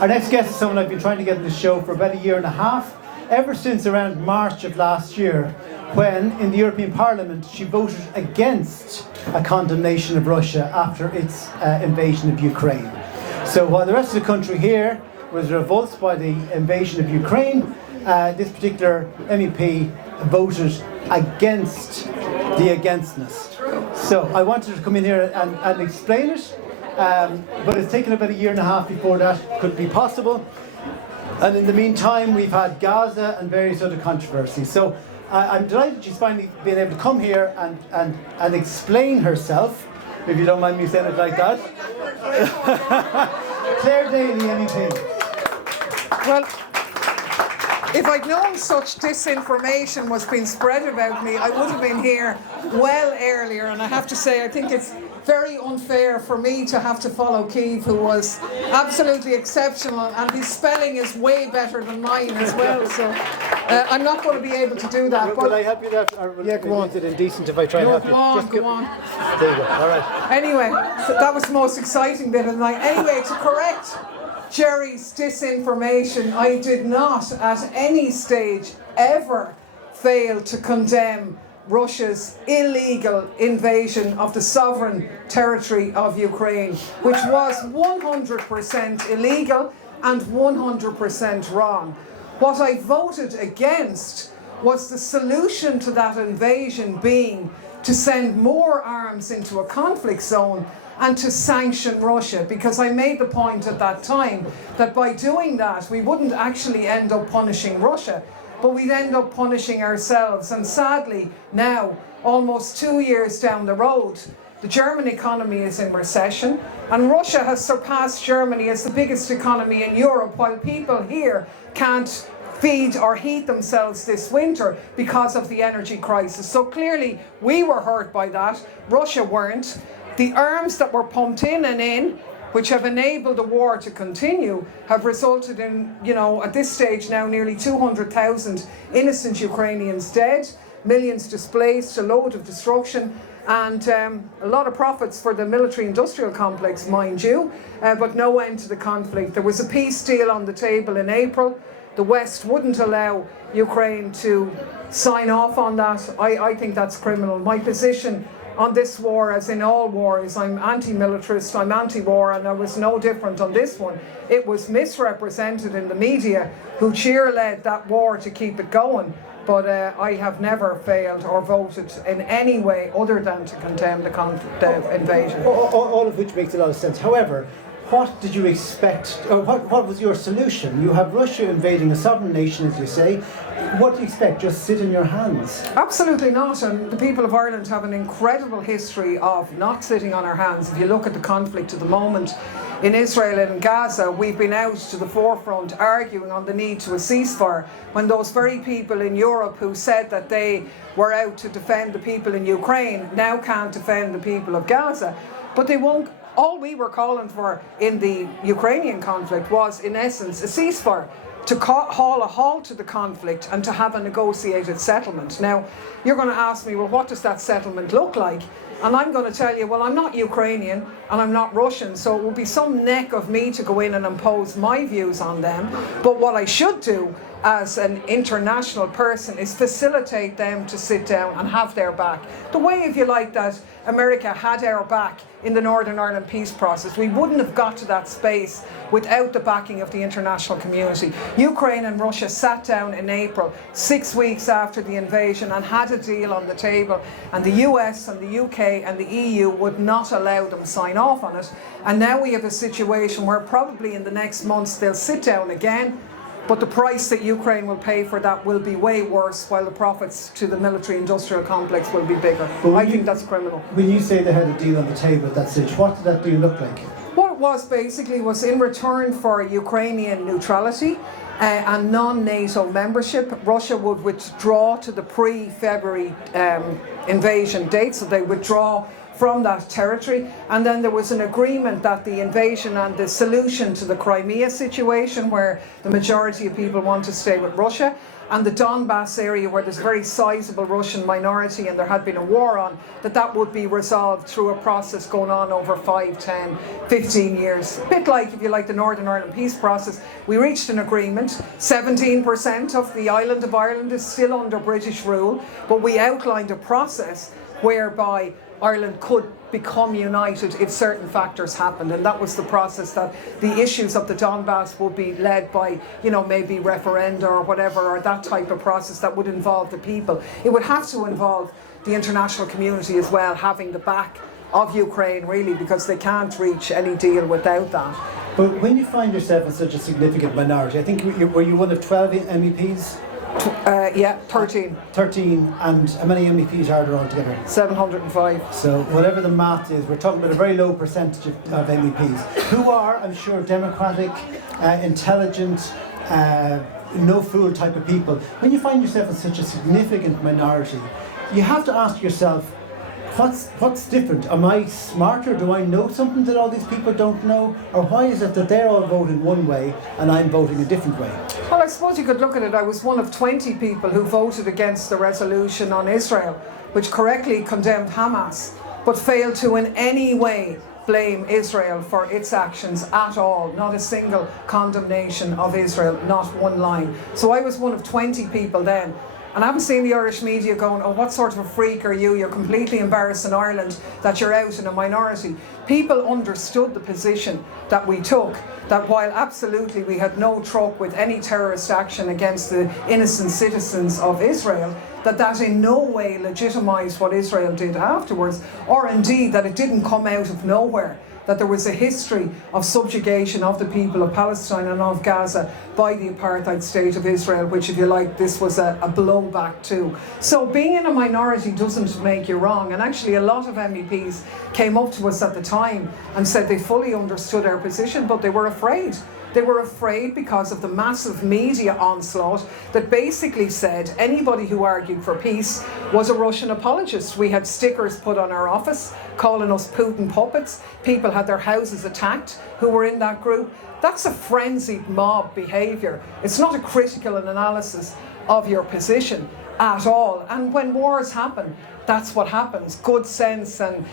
Our next guest is someone I've been trying to get on the show for about a year and a half, ever since around March of last year, when in the European Parliament she voted against a condemnation of Russia after its invasion of Ukraine. So while the rest of the country here was revulsed by the invasion of Ukraine, this particular MEP voted against the againstness. So I wanted to come in here and explain it, but it's taken about a year and a half before that could be possible. And in the meantime, we've had Gaza and various other controversies. So I'm delighted she's finally been able to come here and explain herself, if you don't mind me saying it like that. Clare Daly, MEP. Well, if I'd known such disinformation was being spread about me, I would have been here well earlier. And I have to say, I think it's very unfair for me to have to follow Keith, who was absolutely exceptional, and his spelling is way better than mine as well. So I'm not going to be able to do that. Will I help you that? Yeah, go on. Is it indecent if I try and help you? Go on. There you go. All right. Anyway, so that was the most exciting bit of the night. Anyway, to correct Gerry's disinformation, I did not at any stage ever fail to condemn Russia's illegal invasion of the sovereign territory of Ukraine, which was 100% illegal and 100% wrong. What I voted against was the solution to that invasion being to send more arms into a conflict zone and to sanction Russia, because I made the point at that time that by doing that we wouldn't actually end up punishing Russia, but we'd end up punishing ourselves. And sadly now, almost 2 years down the road, the German economy is in recession, and Russia has surpassed Germany as the biggest economy in Europe, while people here can't feed or heat themselves this winter because of the energy crisis. So clearly we were hurt by that, Russia weren't. The arms that were pumped in, which have enabled the war to continue, have resulted in, at this stage now, nearly 200,000 innocent Ukrainians dead, millions displaced, a load of destruction, and a lot of profits for the military-industrial complex, mind you, but no end to the conflict. There was a peace deal on the table in April. The West wouldn't allow Ukraine to sign off on that. I think that's criminal. My position on this war, as in all wars, I'm anti-militarist, I'm anti-war, and I was no different on this one. It was misrepresented in the media, who cheer-led that war to keep it going, but I have never failed or voted in any way other than to condemn the invasion. All of which makes a lot of sense. However, what did you expect, or what was your solution? You have Russia invading a sovereign nation, as you say. What do you expect? Just sit in your hands? Absolutely not. And the people of Ireland have an incredible history of not sitting on our hands. If you look at the conflict at the moment in Israel and in Gaza, we've been out to the forefront arguing on the need to a ceasefire, when those very people in Europe who said that they were out to defend the people in Ukraine now can't defend the people of Gaza. But they won't. All we were calling for in the Ukrainian conflict was, in essence, a ceasefire, to haul a halt to the conflict and to have a negotiated settlement. Now, you're going to ask me, well, what does that settlement look like? And I'm going to tell you, well, I'm not Ukrainian and I'm not Russian, so it would be some neck of me to go in and impose my views on them. But what I should do as an international person is facilitate them to sit down and have their back. The way, if you like, that America had our back in the Northern Ireland peace process. We wouldn't have got to that space without the backing of the international community. Ukraine and Russia sat down in April, 6 weeks after the invasion, and had a deal on the table, and the US and the UK and the EU would not allow them sign off on it. And now we have a situation where probably in the next months they'll sit down again, but the price that Ukraine will pay for that will be way worse, while the profits to the military-industrial complex will be bigger. I think that's criminal. When you say they had a deal on the table at that stage, what did that deal look like? What it was basically was, in return for Ukrainian neutrality and non-NATO membership, Russia would withdraw to the pre-February invasion date, so they withdraw from that territory. And then there was an agreement that the invasion and the solution to the Crimea situation, where the majority of people want to stay with Russia, and the Donbass area where there's a very sizable Russian minority and there had been a war on, that would be resolved through a process going on over 5, 10, 15 years. A bit like, if you like, the Northern Ireland peace process. We reached an agreement. 17% of the island of Ireland is still under British rule, but we outlined a process whereby Ireland could become united if certain factors happened, and that was the process, that the issues of the Donbass would be led by, you know, maybe referenda or whatever, or that type of process that would involve the people. It would have to involve the international community as well, having the back of Ukraine, really, because they can't reach any deal without that. But when you find yourself in such a significant minority, I think were you one of 12 MEPs? Yeah, 13. 13, and how many MEPs are there altogether? 705. So whatever the math is, we're talking about a very low percentage of MEPs, who are, I'm sure, democratic, intelligent, no fool type of people. When you find yourself in such a significant minority, you have to ask yourself, what's different? Am I smarter? Do I know something that all these people don't know? Or why is it that they're all voting one way and I'm voting a different way? Well, I suppose you could look at it. I was one of 20 people who voted against the resolution on Israel, which correctly condemned Hamas, but failed to in any way blame Israel for its actions at all. Not a single condemnation of Israel, not one line. So I was one of 20 people then. And I haven't seen the Irish media going, oh, what sort of a freak are you? You're completely embarrassed in Ireland that you're out in a minority. People understood the position that we took, that while absolutely we had no truck with any terrorist action against the innocent citizens of Israel, that in no way legitimised what Israel did afterwards, or indeed that it didn't come out of nowhere, that there was a history of subjugation of the people of Palestine and of Gaza by the apartheid state of Israel, which, if you like, this was a blowback to. So being in a minority doesn't make you wrong, and actually a lot of MEPs came up to us at the time and said they fully understood our position, but they were afraid. They were afraid because of the massive media onslaught that basically said anybody who argued for peace was a Russian apologist. We had stickers put on our office calling us Putin puppets. People had their houses attacked who were in that group. That's a frenzied mob behaviour. It's not a critical analysis of your position at all. And when wars happen, that's what happens. Good sense and,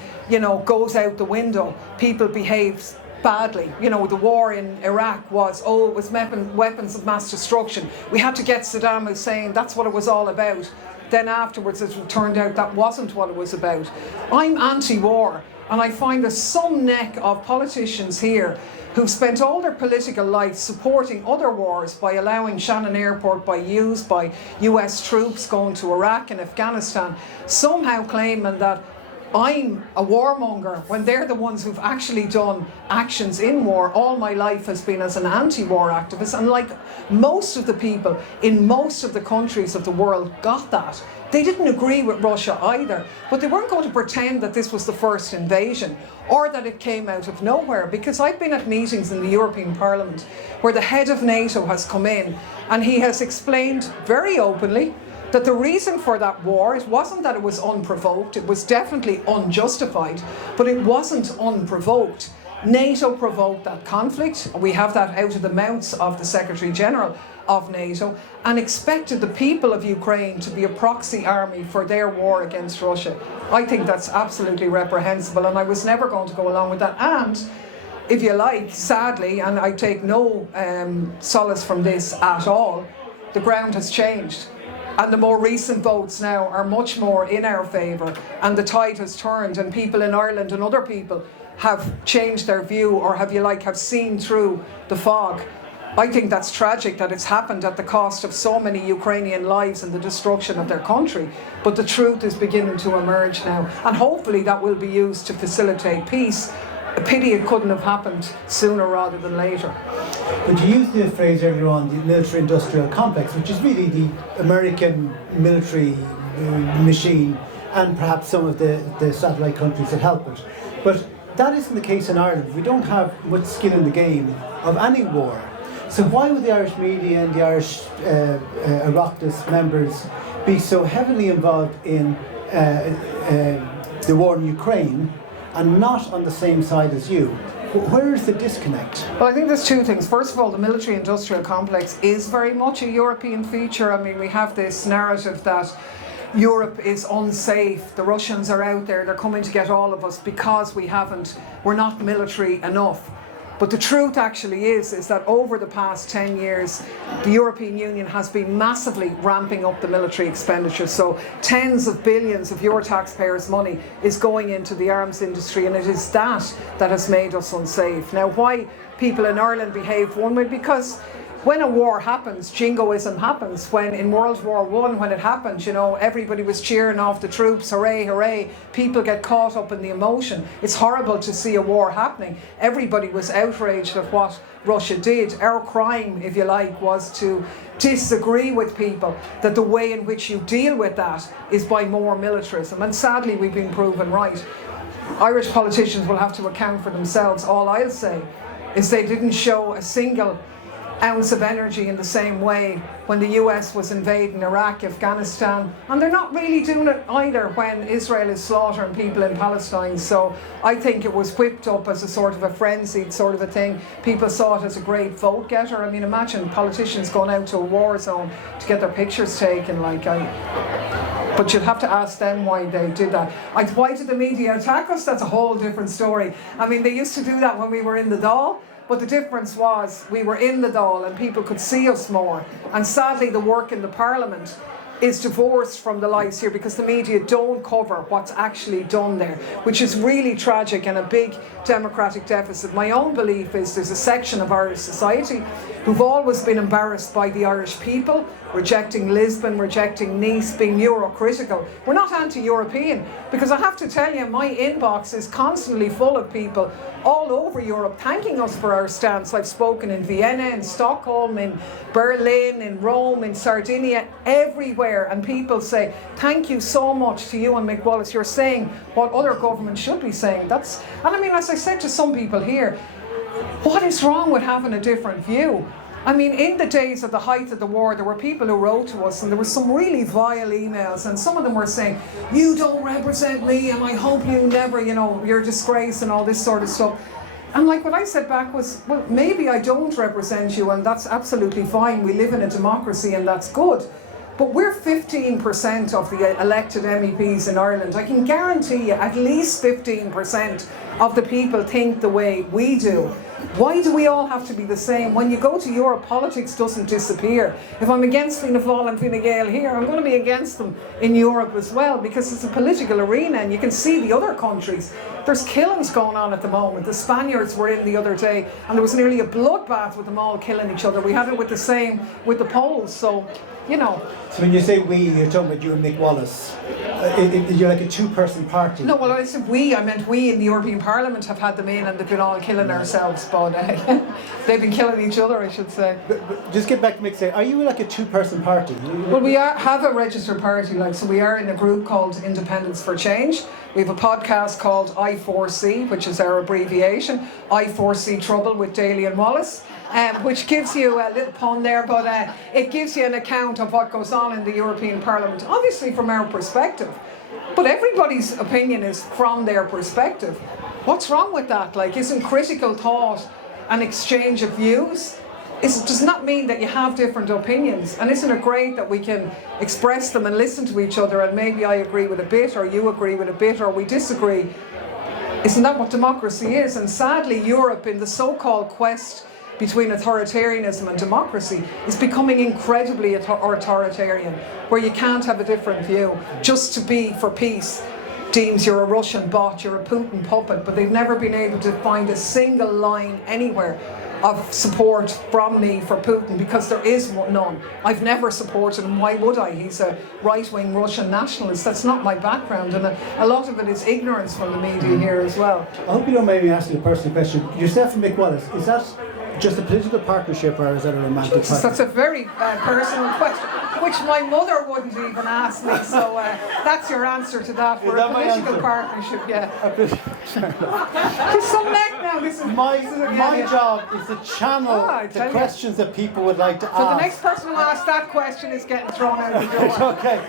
goes out the window. People behave badly. The war in Iraq was, it was weapons of mass destruction. We had to get Saddam Hussein. That's what it was all about. Then afterwards it turned out that wasn't what it was about. I'm anti-war, and I find there's some neck of politicians here who've spent all their political life supporting other wars by allowing Shannon Airport by US troops going to Iraq and Afghanistan, somehow claiming that I'm a warmonger when they're the ones who've actually done actions in war. All my life has been as an anti-war activist, and like most of the people in most of the countries of the world got that. They didn't agree with Russia either, but they weren't going to pretend that this was the first invasion or that it came out of nowhere, because I've been at meetings in the European Parliament where the head of NATO has come in and he has explained very openly that the reason for that war, it wasn't that it was unprovoked, it was definitely unjustified, but it wasn't unprovoked. NATO provoked that conflict. We have that out of the mouths of the Secretary General of NATO, and expected the people of Ukraine to be a proxy army for their war against Russia. I think that's absolutely reprehensible, and I was never going to go along with that. And if you like, sadly, and I take no solace from this at all, the ground has changed. And the more recent votes now are much more in our favour, and the tide has turned, and people in Ireland and other people have changed their view, or have seen through the fog. I think that's tragic that it's happened at the cost of so many Ukrainian lives and the destruction of their country. But the truth is beginning to emerge now, and hopefully that will be used to facilitate peace. A pity it couldn't have happened sooner rather than later. But you used the phrase earlier on, the military-industrial complex, which is really the American military machine, and perhaps some of the satellite countries that help it. But that isn't the case in Ireland. We don't have much skin in the game of any war. So why would the Irish media and the Irish Oireachtas members be so heavily involved in the war in Ukraine, and not on the same side as you. Where is the disconnect? Well, I think there's two things. First of all, the military-industrial complex is very much a European feature. I mean, we have this narrative that Europe is unsafe, the Russians are out there, they're coming to get all of us because we're not military enough. But the truth actually is that over the past 10 years, the European Union has been massively ramping up the military expenditure. So tens of billions of your taxpayers' money is going into the arms industry, and it is that has made us unsafe. Now, why people in Ireland behave one way? Because when a war happens, jingoism happens. When in World War I, when it happened, you know, everybody was cheering off the troops, hooray, hooray. People get caught up in the emotion. It's horrible to see a war happening. Everybody was outraged at what Russia did. Our crime, if you like, was to disagree with people, that the way in which you deal with that is by more militarism. And sadly, we've been proven right. Irish politicians will have to account for themselves. All I'll say is they didn't show a single ounce of energy in the same way when the US was invading Iraq, Afghanistan, and they're not really doing it either when Israel is slaughtering people in Palestine. So I think it was whipped up as a sort of a frenzied sort of a thing. People saw it as a great vote getter. I mean, imagine politicians going out to a war zone to get their pictures taken. But you'd have to ask them why they did that. Why did the media attack us? That's a whole different story. I mean, they used to do that when we were in the Dáil. But the difference was we were in the Dáil and people could see us more. And sadly, the work in the Parliament is divorced from the lives here because the media don't cover what's actually done there, which is really tragic and a big democratic deficit. My own belief is there's a section of Irish society who've always been embarrassed by the Irish people, rejecting Lisbon, rejecting Nice, being Euro-critical. We're not anti-European, because I have to tell you, my inbox is constantly full of people all over Europe thanking us for our stance. I've spoken in Vienna, in Stockholm, in Berlin, in Rome, in Sardinia, everywhere, and people say, thank you so much to you and Mick Wallace. You're saying what other governments should be saying. And I mean, as I said to some people here, what is wrong with having a different view? I mean, in the days of the height of the war, there were people who wrote to us and there were some really vile emails, and some of them were saying, you don't represent me and I hope you never, you know, you're a disgrace and all this sort of stuff. And like what I said back was, well, maybe I don't represent you and that's absolutely fine. We live in a democracy and that's good. But we're 15% of the elected MEPs in Ireland. I can guarantee you at least 15% of the people think the way we do. Why do we all have to be the same? When you go to Europe, politics doesn't disappear. If I'm against Fianna Fáil and Fine Gael here, I'm going to be against them in Europe as well, because it's a political arena and you can see the other countries. There's killings going on at the moment. The Spaniards were in the other day and there was nearly a bloodbath with them all killing each other. We had it with the Poles, so, you know. So when you say we, you're talking about you and Mick Wallace. You're like a two-person party. No, well, I said we. I meant we in the European Parliament have had them in and they've been all killing ourselves, but they've been killing each other, I should say. But just get back to Mick. Say, are you like a two-person party? Well, we have a registered party, so we are in a group called Independence for Change. We have a podcast called I4C, which is our abbreviation. I4C Trouble with Daly and Wallace. Which gives you a little pun there, but it gives you an account of what goes on in the European Parliament, obviously from our perspective. But everybody's opinion is from their perspective. What's wrong with that? Like, isn't critical thought an exchange of views? It does not mean that you have different opinions. And isn't it great that we can express them and listen to each other, and maybe I agree with a bit, or you agree with a bit, or we disagree? Isn't that what democracy is? And sadly, Europe, in the so-called quest between authoritarianism and democracy, is becoming incredibly authoritarian, where you can't have a different view. Just to be for peace deems you're a Russian bot, you're a Putin puppet, but they've never been able to find a single line anywhere of support from me for Putin, because there is none. I've never supported him. Why would I? He's a right-wing Russian nationalist. That's not my background, and a lot of it is ignorance from the media here as well. I hope you don't mind me asking a personal question. Yourself and Mick Wallace, is that just a political partnership, or is that a romantic partnership? That's a very personal question, which my mother wouldn't even ask me, so that's your answer to that. We're a political partnership, yeah. There's some neck now. My job is to channel the questions that people would like to ask. So the next person who asks that question is getting thrown out the door. Okay.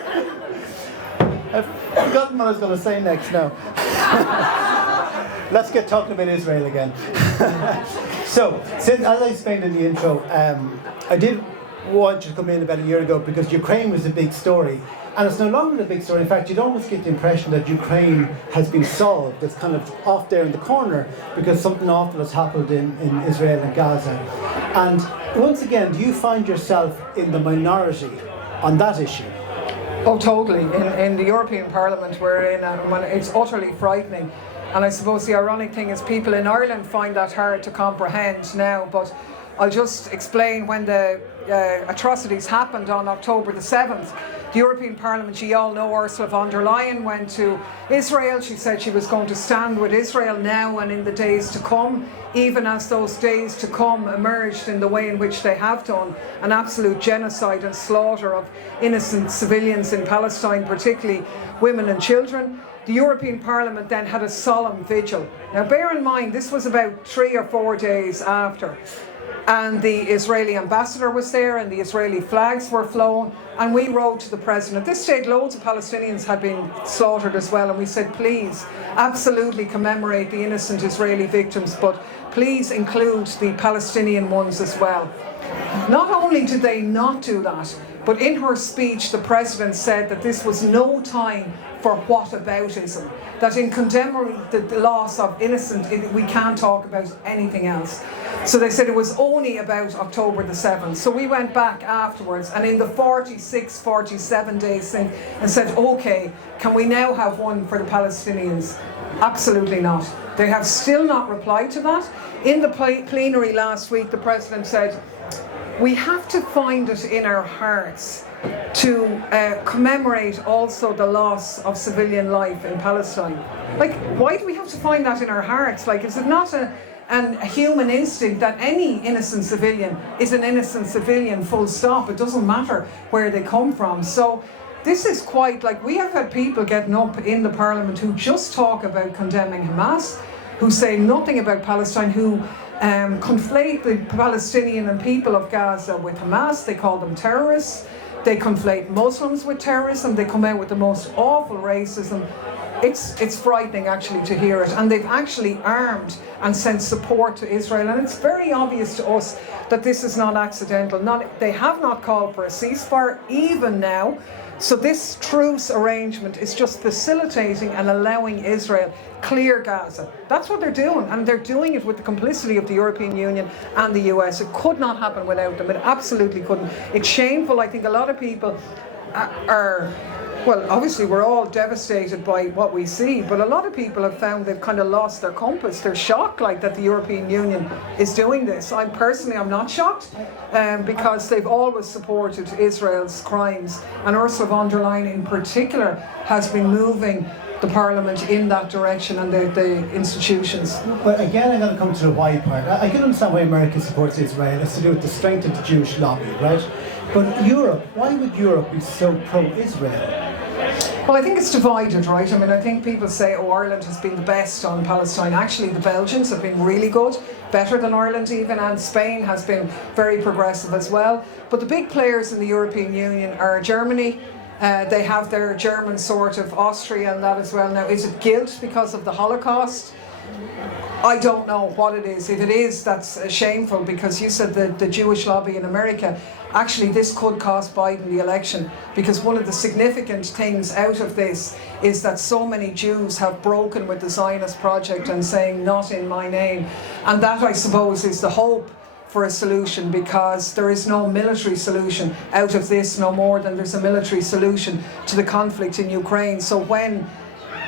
I've forgotten what I was going to say next now. let's get talking about Israel again. So, since, as I explained in the intro, I did want you to come in about a year ago because Ukraine was a big story. And it's no longer a big story. In fact, you'd almost get the impression that Ukraine has been solved. It's kind of off there in the corner because something awful has happened in Israel and Gaza. And once again, do you find yourself in the minority on that issue? Oh, totally. In the European Parliament, we're in, it's utterly frightening. And I suppose the ironic thing is people in Ireland find that hard to comprehend now, but I'll just explain when the atrocities happened on October the 7th. The European Parliament, you all know Ursula von der Leyen went to Israel. She said she was going to stand with Israel now and in the days to come, even as those days to come emerged in the way in which they have done, an absolute genocide and slaughter of innocent civilians in Palestine, particularly women and children. The European Parliament then had a solemn vigil. Now bear in mind, this was about 3 or 4 days after. And the Israeli ambassador was there and the Israeli flags were flown, and we wrote to the president. At this stage loads of Palestinians had been slaughtered as well, and we said please absolutely commemorate the innocent Israeli victims, but please include the Palestinian ones as well. Not only did they not do that, but in her speech the president said that this was no time for whataboutism, that in condemning the loss of innocent, we can't talk about anything else. So they said it was only about October the 7th. So we went back afterwards and in the 46, 47 days thing and said, okay, can we now have one for the Palestinians? Absolutely not. They have still not replied to that. In the plenary last week, the president said, we have to find it in our hearts to commemorate also the loss of civilian life in Palestine. Like, why do we have to find that in our hearts? Like, is it not a human instinct that any innocent civilian is an innocent civilian, full stop? It doesn't matter where they come from. So this is quite, like, we have had people getting up in the parliament who just talk about condemning Hamas, who say nothing about Palestine, who conflate the Palestinian and people of Gaza with Hamas. They call them terrorists. They conflate Muslims with terrorism. They come out with the most awful racism. It's frightening actually to hear it. And they've actually armed and sent support to Israel. And it's very obvious to us that this is not accidental. They have not called for a ceasefire even now. So this truce arrangement is just facilitating and allowing Israel clear Gaza. That's what they're doing, and they're doing it with the complicity of the European Union and the US. It could not happen without them. It absolutely couldn't. It's shameful. I think a lot of people are, well, obviously we're all devastated by what we see, but a lot of people have found they've kind of lost their compass. They're shocked, like, that the European Union is doing this. I'm not shocked, because they've always supported Israel's crimes, and Ursula von der Leyen in particular has been moving the Parliament in that direction and the institutions. But again, I'm going to come to the why part. I can understand why America supports Israel. It's to do with the strength of the Jewish lobby, right? But Europe, why would Europe be so pro-Israel? Well, I think it's divided, right? I mean, I think people say, oh, Ireland has been the best on Palestine. Actually, the Belgians have been really good, better than Ireland even, and Spain has been very progressive as well. But the big players in the European Union are Germany. They have their German sort of Austria and that as well. Now, is it guilt because of the Holocaust? I don't know what it is. If it is, that's shameful, because you said the Jewish lobby in America. Actually, this could cost Biden the election, because one of the significant things out of this is that so many Jews have broken with the Zionist project and saying, not in my name. And that, I suppose, is the hope for a solution, because there is no military solution out of this, no more than there's a military solution to the conflict in Ukraine. So when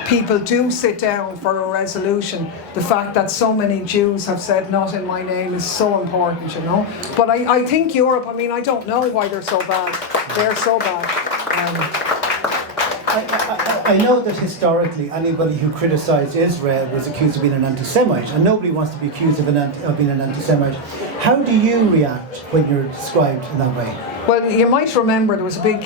people do sit down for a resolution, the fact that so many Jews have said not in my name is so important, you know. But I think Europe, I mean, I don't know why they're so bad. They're so bad. I know that historically anybody who criticised Israel was accused of being an anti-Semite, and nobody wants to be accused of being an anti-Semite. How do you react when you're described in that way? Well, you might remember there was a big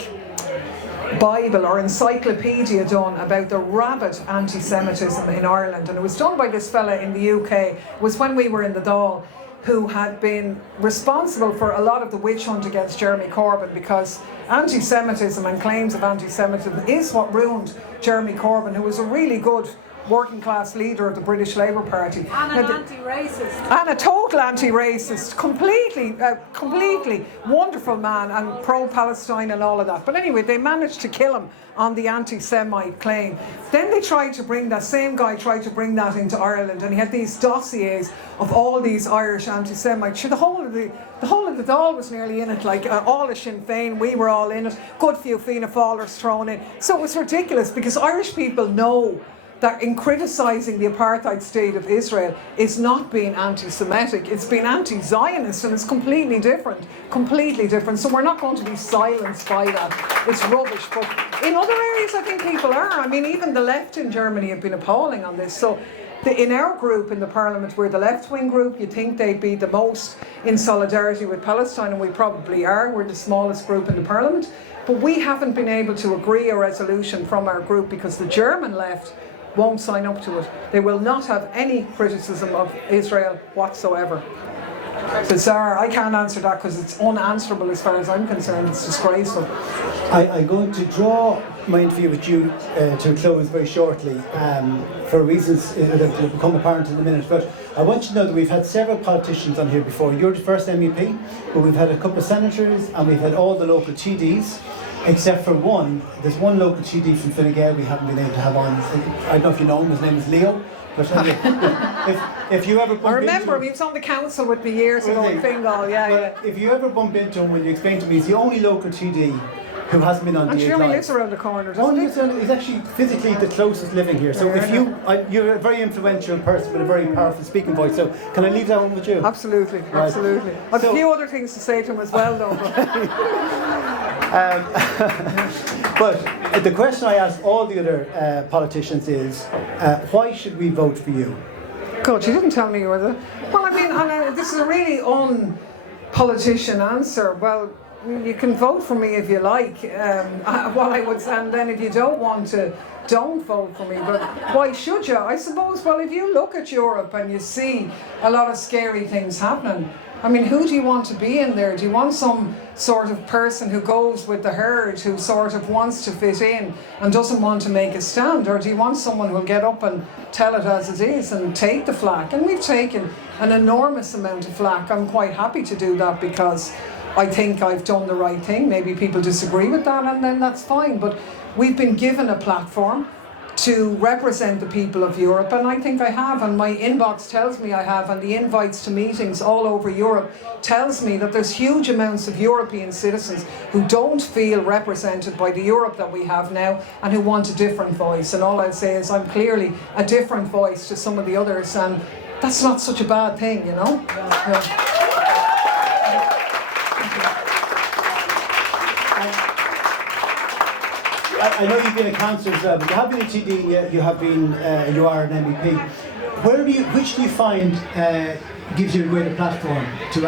Bible or encyclopedia done about the rabid anti-Semitism in Ireland, and it was done by this fella in the UK. It was when we were in the Dáil, who had been responsible for a lot of the witch hunt against Jeremy Corbyn, because anti-Semitism and claims of anti-Semitism is what ruined Jeremy Corbyn, who was a really good working class leader of the British Labour Party. And an anti-racist. And a total anti-racist, completely wonderful man and pro-Palestine and all of that. But anyway, they managed to kill him on the anti-Semite claim. Then they tried to bring that same guy tried to bring that into Ireland, and he had these dossiers of all these Irish anti-Semites. Sure, the whole of the Dáil was nearly in it, like all of Sinn Féin, we were all in it. Good few Fianna Fáilers thrown in. So it was ridiculous because Irish people know that in criticising the apartheid state of Israel is not being anti-Semitic, it's being anti-Zionist, and it's completely different. So we're not going to be silenced by that. It's rubbish. But in other areas, I think people are. I mean, even the left in Germany have been appalling on this. So in our group in the Parliament, we're the left-wing group. You think they'd be the most in solidarity with Palestine, and we probably are. We're the smallest group in the Parliament. But we haven't been able to agree a resolution from our group because the German left won't sign up to it. They will not have any criticism of Israel whatsoever. So Sarah, I can't answer that because it's unanswerable as far as I'm concerned. It's disgraceful. I'm going to draw my interview with you to a close very shortly for reasons that will become apparent in a minute. But I want you to know that we've had several politicians on here before. You're the first MEP, but we've had a couple of senators and we've had all the local TDs. Except for one, there's one local TD from Fine Gael we haven't been able to have on. I don't know if you know him, his name is Leo. But if you ever bump I remember into him, he was on the council with me years ago in Fine Gael, yeah. If you ever bump into him, will you explain to me, he's the only local TD who hasn't been on the 8 And he lives around the corner, doesn't he? He's actually physically the closest living here. So you're a very influential person with a very powerful speaking voice. So can I leave that one with you? Absolutely. Right. I've a few other things to say to him as well, though. But the question I ask all the other politicians is, why should we vote for you? God, you didn't tell me you were the... Well, I mean, this is a really un-politician answer. Well, you can vote for me if you like. What I would say, and then if you don't want to, don't vote for me. But why should you? I suppose, well, if you look at Europe and you see a lot of scary things happening, I mean, who do you want to be in there? Do you want some sort of person who goes with the herd, who sort of wants to fit in and doesn't want to make a stand? Or do you want someone who'll get up and tell it as it is and take the flak? And we've taken an enormous amount of flak. I'm quite happy to do that because I think I've done the right thing. Maybe people disagree with that, and then that's fine. But we've been given a platform to represent the people of Europe, and I think I have, and my inbox tells me I have, and the invites to meetings all over Europe tells me that there's huge amounts of European citizens who don't feel represented by the Europe that we have now and who want a different voice. And all I'll say is I'm clearly a different voice to some of the others, and that's not such a bad thing, you know? Yeah. I know you've been a councillor as well, but you have been a TD, you are an MEP. Which do you find gives you a greater platform to be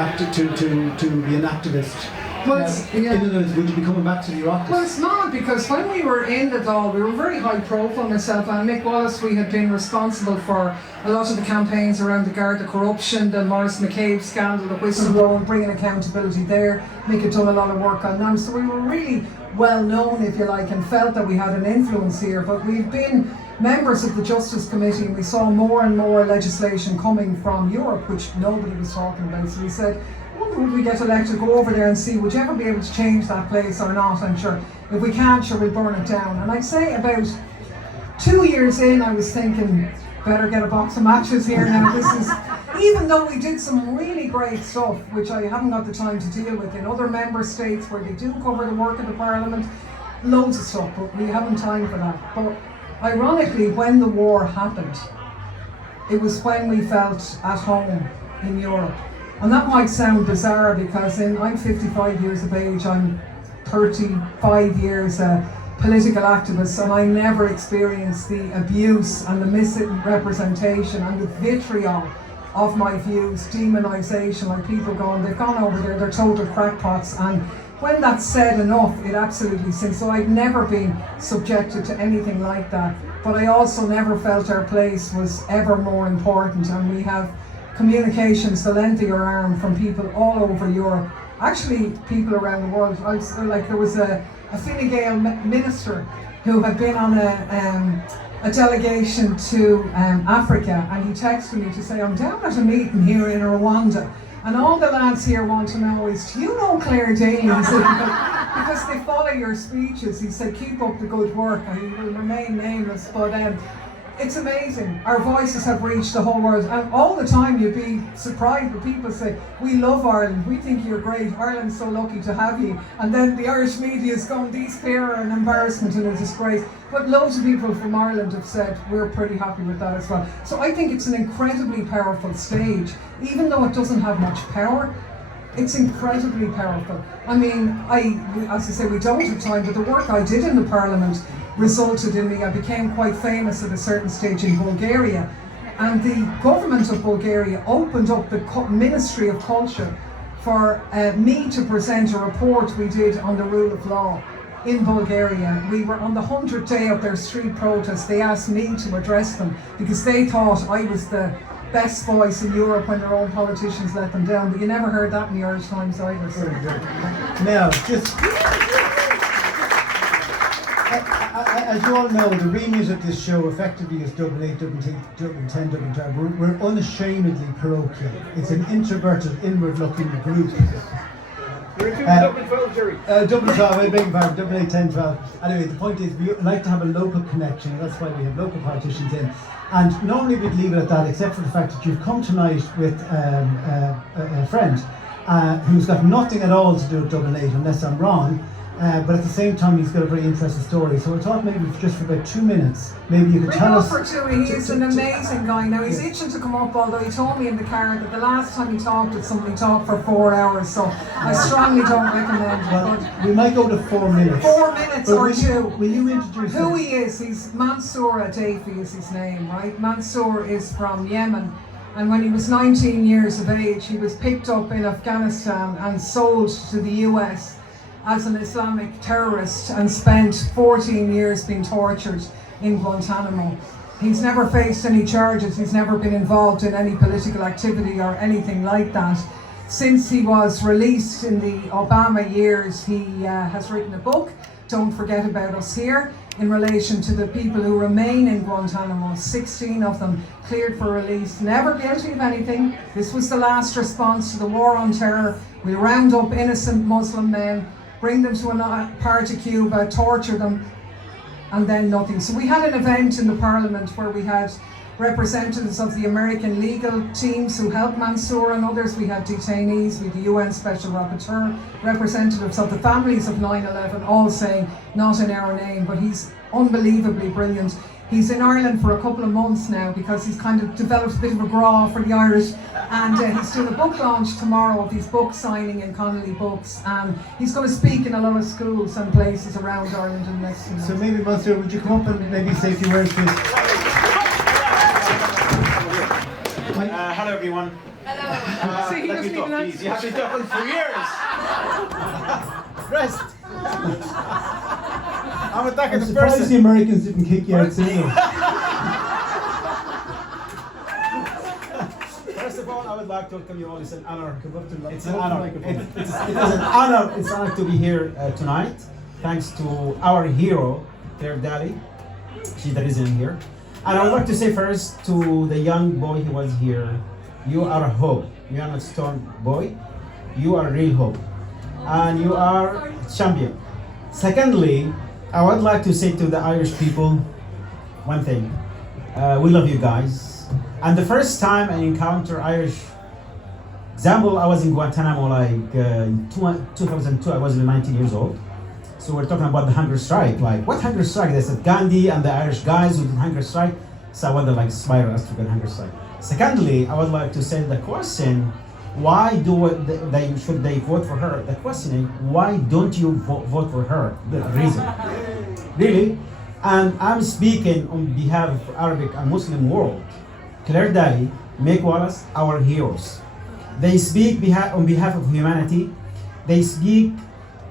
an activist? Well, in other words, would you be coming back to the office? Well, it's not, because when we were in the Dáil, we were very high profile, myself and Mick Wallace. We had been responsible for a lot of the campaigns around the Garda corruption, the Maurice McCabe scandal, the whistleblower, bringing accountability there. Mick had done a lot of work on them, so we were really well known, if you like, and felt that we had an influence here. But we've been members of the Justice Committee, and we saw more and more legislation coming from Europe, which nobody was talking about. So we said, would we get elected, go over there and see, would you ever be able to change that place or not? And sure, if we can't, sure, we'll burn it down. And I'd say about 2 years in, I was thinking, better get a box of matches here now. This is, even though we did some really great stuff, which I haven't got the time to deal with, in other member states where they do cover the work of the Parliament, loads of stuff, but we haven't time for that. But ironically, when the war happened, it was when we felt at home in Europe. And that might sound bizarre because I'm 55 years of age, I'm 35 years a political activist, and I never experienced the abuse and the misrepresentation and the vitriol of my views, demonisation, like people going, they've gone over there, they're total crackpots. And when that's said enough, it absolutely sinks. So I've never been subjected to anything like that. But I also never felt our place was ever more important, and we have communications the length of your arm from people all over Europe, actually people around the world. There was a Fine Gael minister who had been on a delegation to Africa, and he texted me to say, I'm down at a meeting here in Rwanda, and all the lads here want to know is, do you know Clare Daly? He said, because they follow your speeches. He said, keep up the good work, and he will remain nameless, but it's amazing. Our voices have reached the whole world, and all the time you'd be surprised when people say, we love Ireland, we think you're great, Ireland's so lucky to have you, and then the Irish media is going, these pair are an embarrassment and a disgrace. But loads of people from Ireland have said we're pretty happy with that as well. So I think it's an incredibly powerful stage, even though it doesn't have much power. It's incredibly powerful. I mean, as I say, we don't have time, but the work I did in the Parliament resulted in me, I became quite famous at a certain stage in Bulgaria, and the government of Bulgaria opened up the Ministry of Culture for me to present a report we did on the rule of law in Bulgaria. We were on the 100th day of their street protest. They asked me to address them because they thought I was the best voice in Europe when their own politicians let them down, but you never heard that in the Irish Times either. So. Now, just as you all know, the remit of this show effectively is Dublin 8, Dublin 10, Dublin 12. We're unashamedly parochial. It's an introverted, inward-looking group. You're into Dublin 12, Gerry. Dublin 12, I beg your pardon, Dublin 8, 10, 12. Anyway, the point is we like to have a local connection, and that's why we have local politicians in. And normally we'd leave it at that, except for the fact that you've come tonight with a friend who's got nothing at all to do with Dublin 8, unless I'm wrong. But at the same time, he's got a very interesting story. So I thought maybe just for about 2 minutes, maybe you could tell us. He is an amazing guy. Now he's itching to come up, although he told me in the car that the last time he talked with somebody, he talked for 4 hours. So I strongly don't recommend it. Well, we might go to 4 minutes. 4 minutes or two. Will you introduce who he is? He's Mansoor Adayfi is his name, right? Mansour is from Yemen. And when he was 19 years of age, he was picked up in Afghanistan and sold to the US as an Islamic terrorist and spent 14 years being tortured in Guantanamo. He's never faced any charges, he's never been involved in any political activity or anything like that. Since he was released in the Obama years, he has written a book, Don't Forget About Us Here, in relation to the people who remain in Guantanamo, 16 of them cleared for release, never guilty of anything. This was the last response to the war on terror. We round up innocent Muslim men, bring them to a part of Cuba, torture them, and then nothing. So we had an event in the Parliament where we had representatives of the American legal teams who helped Mansour and others. We had detainees, we had the UN Special Rapporteur, representatives of the families of 9/11, all saying, not in our name, but he's unbelievably brilliant. He's in Ireland for a couple of months now because he's kind of developed a bit of a graw for the Irish, and he's doing a book launch tomorrow of his book signing in Connolly Books, and he's going to speak in a lot of schools and places around Ireland in the next few months. So maybe, Mansour, would you come up and maybe say a few words, please? Hello, everyone. Hello. See, he let was me talk, even please. You have been talking for years. Rest. I'm attacking the surprised person. the Americans didn't kick you out sooner. First of all, I would like to welcome you all. It's an honor. It's an honor. It is an honor. It's an honor to be here tonight. Thanks to our hero, Clare Daly. She's the reason I'm here. And I would like to say first to the young boy who was here, you are a hope. You are not stone boy. You are real hope. And you are champion. Secondly, I would like to say to the Irish people one thing. We love you guys. And the first time I encounter Irish, example, I was in Guantanamo in 2002, I was 19 years old. So we're talking about the hunger strike. Like, what hunger strike? They said Gandhi and the Irish guys who did hunger strike. So I wonder, like, inspire us to get hunger strike. Secondly, I would like to say the question, why should they vote for her? The question is, why don't you vote for her? The reason. Really? And I'm speaking on behalf of Arabic and Muslim world. Clare Daly, Mick Wallace, our heroes. They speak on behalf of humanity. They speak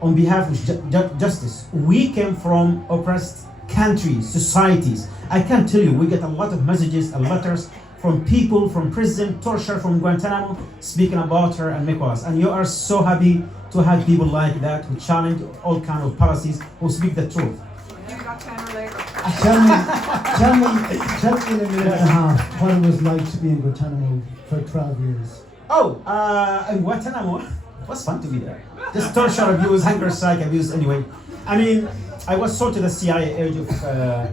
on behalf of justice. We came from oppressed countries, societies. I can tell you, we get a lot of messages and letters from people from prison, torture from Guantanamo, speaking about her and Mick Wallace. And you are so happy to have people like that who challenge all kinds of policies, who speak the truth. You've got 10 or later. Tell me in a minute and a half what it was like to be in Guantanamo for 12 years. Oh, in Guantanamo, it was fun to be there. Just torture, abuse, hunger strike, abuse anyway. I mean, I was sold to the CIA age of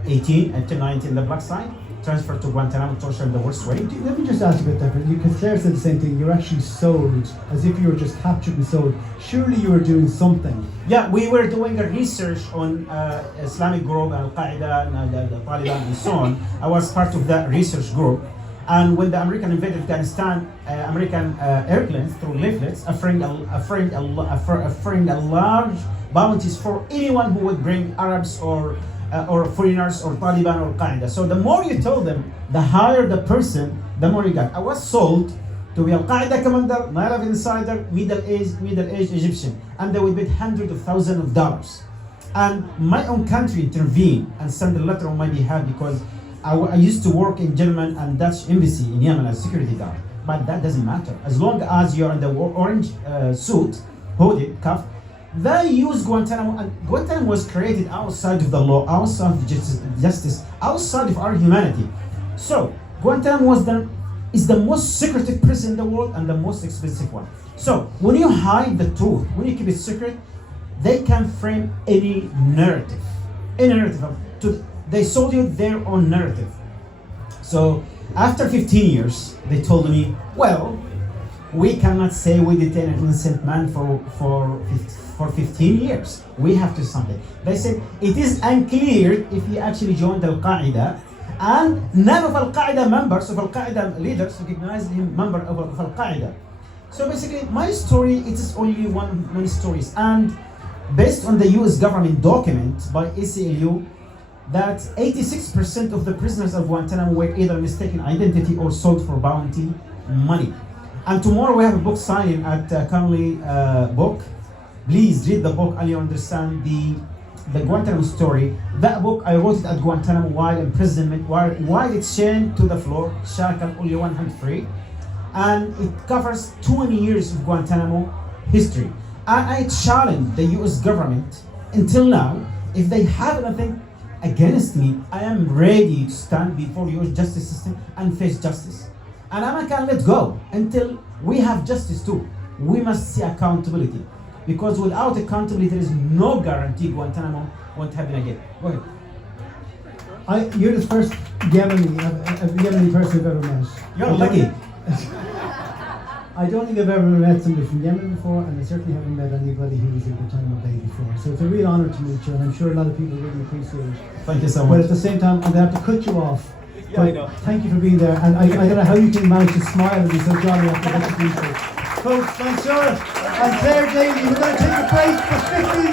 18 until 19, the black side. Transferred to Guantanamo, torture in the worst way. Let me just ask you about that, because Claire said the same thing. You're actually sold, as if you were just captured and sold. Surely you were doing something. Yeah, we were doing a research on Islamic group, Al-Qaeda, and the Taliban, and so on. I was part of that research group. And when the American invaded Afghanistan, American airplanes through leaflets offering a large bounties for anyone who would bring Arabs or foreigners or Taliban or Qaeda. So the more you told them, the higher the person, the more you got. I was sold to be Al-Qaeda commander, 9/11 insider, middle-aged Egyptian, and they would bet hundreds of thousands of dollars. And my own country intervened and sent a letter on my behalf because I used to work in German and Dutch embassy in Yemen as security guard. But that doesn't matter. As long as you're in the orange suit, hooded, cuffed, they use Guantanamo, and Guantanamo was created outside of the law, outside of justice, outside of our humanity. So Guantanamo is the most secretive prison in the world and the most expensive one. So when you hide the truth, when you keep it secret, they can frame any narrative. They sold you their own narrative. So after 15 years, they told me, well, we cannot say we detained an innocent man for 15 years. We have to do something. They said it is unclear if he actually joined Al-Qaeda, and none of Al-Qaeda members, of Al-Qaeda leaders, recognized him member of Al-Qaeda. So basically, my story, it is only one of many stories. And based on the US government document by ACLU, that 86% of the prisoners of Guantanamo were either mistaken identity or sold for bounty money. And tomorrow we have a book signing at Connolly book. Please read the book and you understand the Guantanamo story. That book, I wrote it at Guantanamo while imprisonment, while it's chained to the floor, shackled, only 103. And it covers 20 years of Guantanamo history. And I challenge the US government until now, if they have anything against me, I am ready to stand before your justice system and face justice. And I can't let go until we have justice too. We must see accountability. Because without accountability, there is no guarantee Guantanamo won't happen again. Go ahead. You're the first Yemeni person I've ever met. You're lucky. I don't think I've ever met somebody from Yemen before, and I certainly haven't met anybody who was in Guantanamo Bay before. So it's a real honour to meet you, and I'm sure a lot of people really appreciate it. Thank you so much. But at the same time, I'm going to have to cut you off. Yeah, I know. Thank you for being there, and I don't know how you can manage to smile and be so jolly after what you've been through. Folks, Mansour and Clare Daly, we're going to take a break for 15